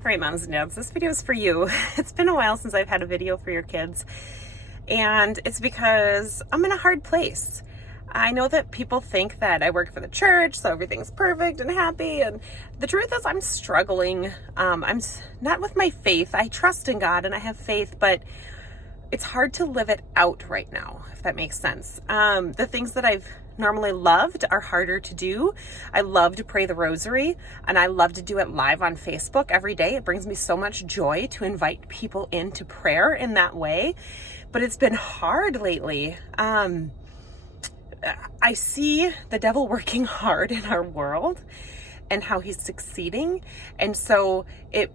All right, moms and dads, this video is for you. It's been a while since I've had a video for your kids, and it's because I'm in a hard place. I know that people think that I work for the church, so everything's perfect and happy, and the truth is I'm struggling. I'm not with my faith. I trust in God and I have faith, but it's hard to live it out right now, if that makes sense. The things that I've normally loved are harder to do. I love to pray the rosary, and I love to do it live on Facebook every day. It brings me so much joy to invite people into prayer in that way, but it's been hard lately. I see the devil working hard in our world and how he's succeeding, and so it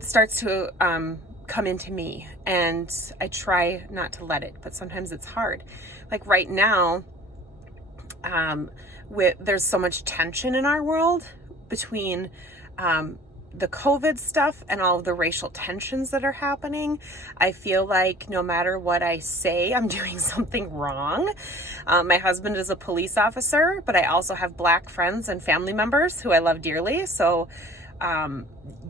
starts to come into me, and I try not to let it, but sometimes it's hard. Like right now, there's so much tension in our world between the COVID stuff and all of the racial tensions that are happening. I feel like no matter what I say, I'm doing something wrong. My husband is a police officer, but I also have Black friends and family members who I love dearly. So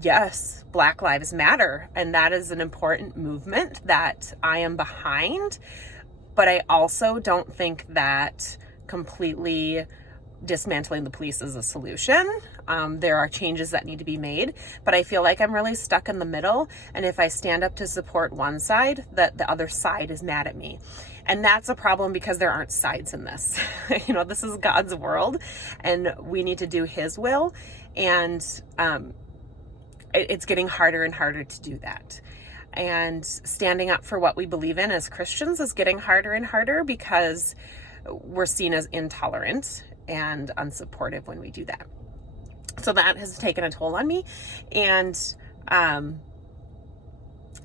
yes, Black Lives Matter, and that is an important movement that I am behind, but I also don't think that completely dismantling the police is a solution. There are changes that need to be made, but I feel like I'm really stuck in the middle, and if I stand up to support one side, that the other side is mad at me. And that's a problem because there aren't sides in this. This is God's world, and we need to do His will, and it's getting harder and harder to do that. And standing up for what we believe in as Christians is getting harder and harder because we're seen as intolerant and unsupportive when we do that. So that has taken a toll on me, and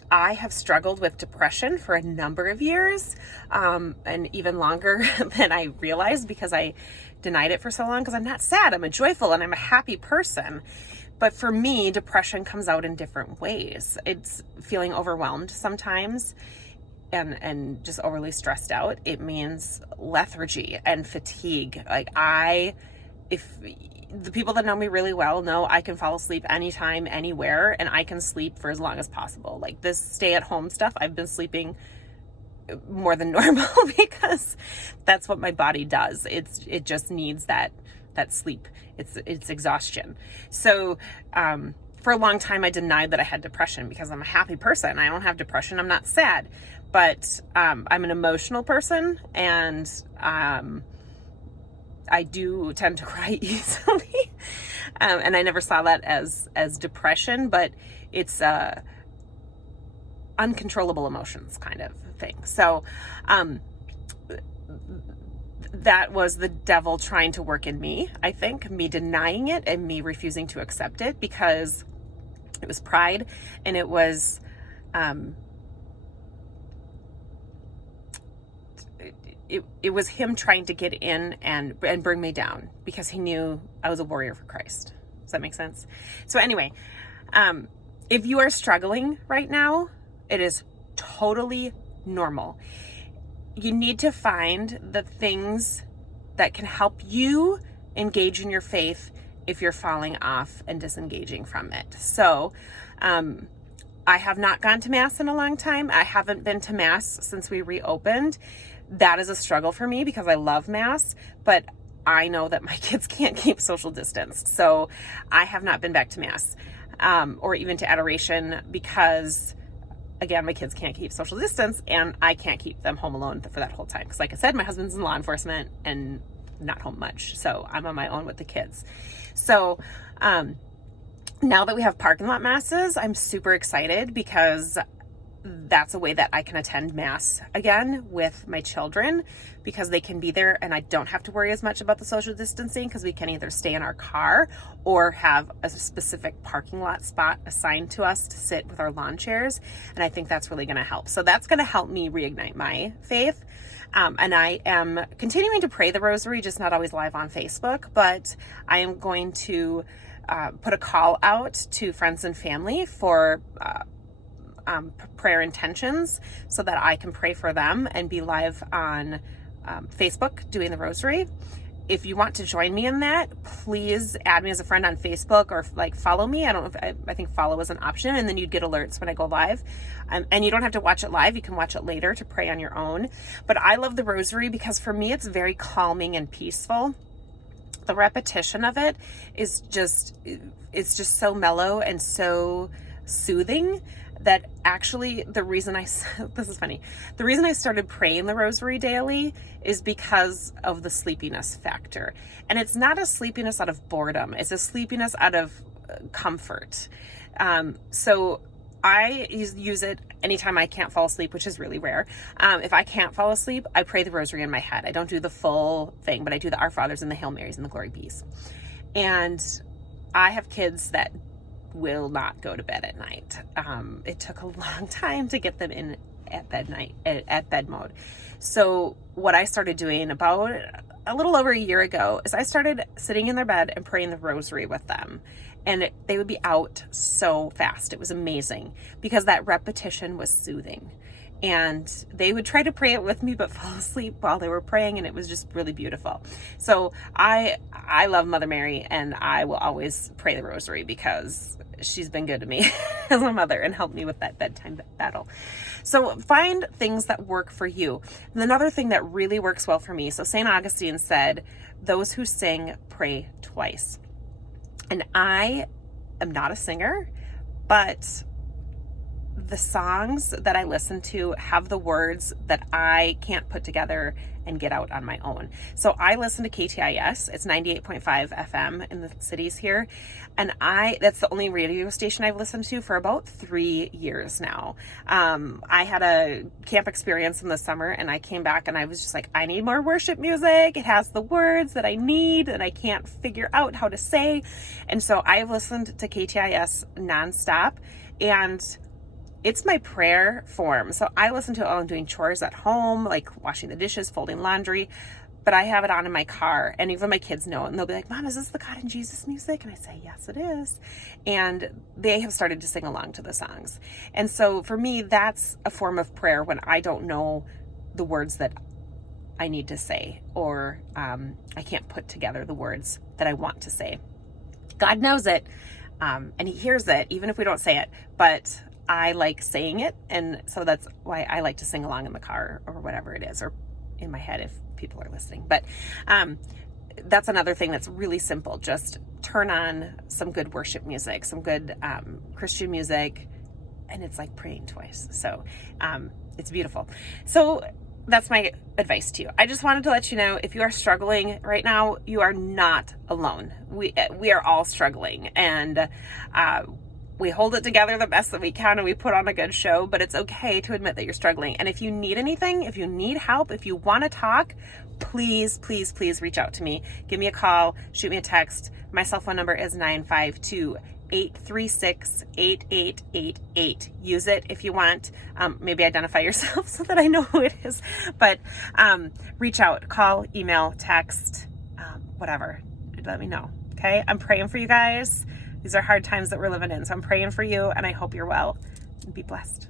I have struggled with depression for a number of years, and even longer than I realized, because I denied it for so long, because I'm not sad, I'm a joyful and I'm a happy person. But for me, depression comes out in different ways. It's feeling overwhelmed sometimes and just overly stressed out. It means lethargy and fatigue. If the people that know me really well know I can fall asleep anytime, anywhere, and I can sleep for as long as possible. Like this stay-at-home stuff, I've been sleeping more than normal because that's what my body does. It just needs that sleep. It's exhaustion. So for a long time I denied that I had depression because I'm a happy person. I don't have depression. I'm not sad, but I'm an emotional person, and I do tend to cry easily. And I never saw that as depression, but it's uncontrollable emotions kind of thing. So that was the devil trying to work in me, I think, me denying it and me refusing to accept it, because it was pride, and it was it was him trying to get in and bring me down, because he knew I was a warrior for Christ. Does that make sense? So anyway, if you are struggling right now, it is totally normal. You need to find the things that can help you engage in your faith if you're falling off and disengaging from it. So, I have not gone to Mass in a long time. I haven't been to Mass since we reopened. That is a struggle for me because I love Mass, but I know that my kids can't keep social distance. So I have not been back to Mass, or even to adoration, because again, my kids can't keep social distance, and I can't keep them home alone for that whole time. Because like I said, my husband's in law enforcement and not home much. So I'm on my own with the kids. So now that we have parking lot masses, I'm super excited, because that's a way that I can attend Mass again with my children, because they can be there and I don't have to worry as much about the social distancing, because we can either stay in our car or have a specific parking lot spot assigned to us to sit with our lawn chairs. And I think that's really going to help. So that's going to help me reignite my faith. And I am continuing to pray the rosary, just not always live on Facebook, but I am going to put a call out to friends and family for prayer intentions, so that I can pray for them and be live on Facebook doing the rosary. if you want to join me in that, please add me as a friend on Facebook or like follow me. I don't know if I think follow is an option, and then you'd get alerts when I go live. And you don't have to watch it live. You can watch it later to pray on your own. But I love the rosary because for me, it's very calming and peaceful. The repetition of it is it's just so mellow and so soothing that actually this is funny. The reason I started praying the rosary daily is because of the sleepiness factor. And it's not a sleepiness out of boredom. It's a sleepiness out of comfort. So I use it anytime I can't fall asleep, which is really rare. If I can't fall asleep, I pray the rosary in my head. I don't do the full thing, but I do the Our Fathers and the Hail Marys and the Glory Bees. And I have kids that will not go to bed at night. It took a long time to get them in at bed mode. So what I started doing about a little over a year ago is I started sitting in their bed and praying the rosary with them. And they would be out so fast. It was amazing because that repetition was soothing. And they would try to pray it with me, but fall asleep while they were praying, and it was just really beautiful. So I love Mother Mary, and I will always pray the rosary because she's been good to me as a mother and helped me with that bedtime battle. So find things that work for you. And another thing that really works well for me, so St. Augustine said, those who sing pray twice. And I am not a singer, but the songs that I listen to have the words that I can't put together and get out on my own. So I listen to KTIS. It's 98.5 FM in the cities here. And that's the only radio station I've listened to for about 3 years now. I had a camp experience in the summer and I came back and I was just like, I need more worship music. It has the words that I need and I can't figure out how to say. And so I've listened to KTIS nonstop, and it's my prayer form. So I listen to it while I'm doing chores at home, like washing the dishes, folding laundry, but I have it on in my car, and even my kids know it, and they'll be like, Mom, is this the God and Jesus music? And I say, yes, it is. And they have started to sing along to the songs. And so for me, that's a form of prayer when I don't know the words that I need to say, or I can't put together the words that I want to say. God knows it, and he hears it, even if we don't say it, but I like saying it, and so that's why I like to sing along in the car or whatever it is, or in my head if people are listening. But that's another thing that's really simple. Just turn on some good worship music, some good Christian music, and it's like praying twice. So it's beautiful. So that's my advice to you. I just wanted to let you know, if you are struggling right now, you are not alone. We are all struggling, and we hold it together the best that we can, and we put on a good show, but it's okay to admit that you're struggling. And if you need anything, if you need help, if you want to talk, please, please, please reach out to me. Give me a call, shoot me a text. My cell phone number is 952-836-8888. Use it if you want. Maybe identify yourself so that I know who it is. But reach out, call, email, text, whatever. Let me know, okay? I'm praying for you guys. These are hard times that we're living in, so I'm praying for you, and I hope you're well. Be blessed.